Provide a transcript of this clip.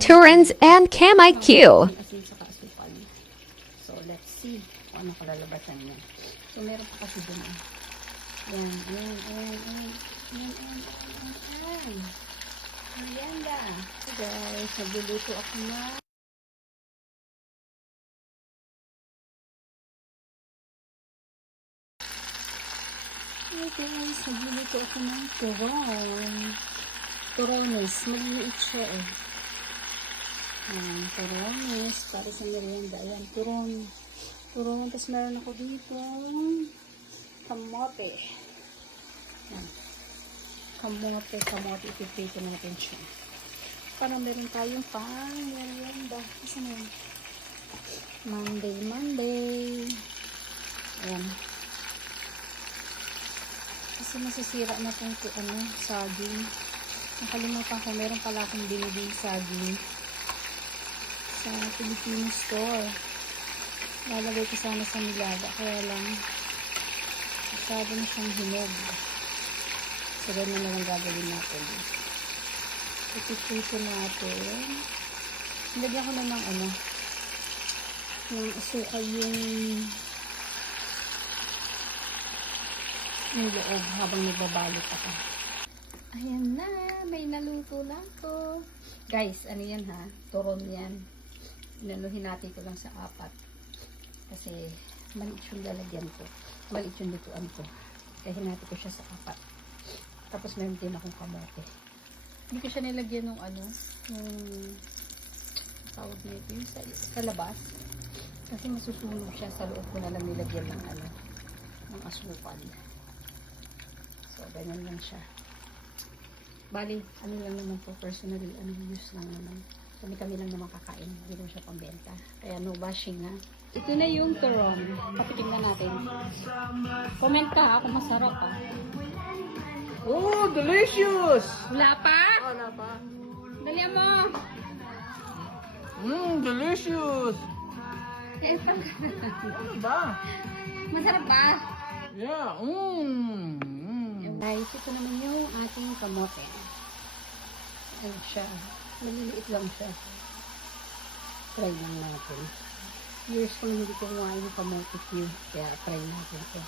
Turins, and Cam IQ. Asin sa kaasupan. So, let's see kung ano kalalabasan niya. So, meron pa kasi dun. Ayan. Merienda. So, guys, nagluluto ako na. Hey guys, nagluluto ako ng turon. Turones. Maliit siya eh. Ayan, turones. Para sa merienda. Ayan, turon. Turon. Tapos meron ako dito. Kamote. Ayan. Kamote. Ipiprito natin siya. Para meron tayong pang merienda. Kasi na yun. Monday. Ayan. Kasi masisira na itong saging. Nakalimutan ko, meron pala akong binibing saging sa Filipino store. Lalagay ko sana sa nilaga, kaya lang masyado na siyang hinog. So, ganun na lang gagawin natin. Ipiprito natin. Lagyan ko na ng ng asukal yung loob habang nagbabalot ako. Ayan na, may naluto na ako. Guys, ano yan ha? Turon yan. Inaluhin natin ko lang sa 4. Kasi maliit yung lalagyan ko. Maliit yung lutuan ko. Kaya hinati ko siya sa 4. Tapos meron din akong kamote. Hindi ko siya nilagyan ng yung tawag nito yung sa labas. Kasi masusunog siya, sa loob ko na lang nilagyan ng asukal. So, ganyan lang siya. Bali, lang naman po, personally, use lang naman. Kami lang naman kakain. Hindi ko siya pambenta. Kaya no bashing ha. Ito na yung turon. Patikim na natin. Comment ka ha kung masarap ha. Oh, delicious! Wala pa? Wala pa. Dali mo. Delicious! Ba? Masarap ba? Yeah, Guys, ito naman yung ating kamote. Ano siya? Maliliit lang siya. Try lang natin. Years ko hindi ko kumain yung kamote cube. Kaya try natin ito.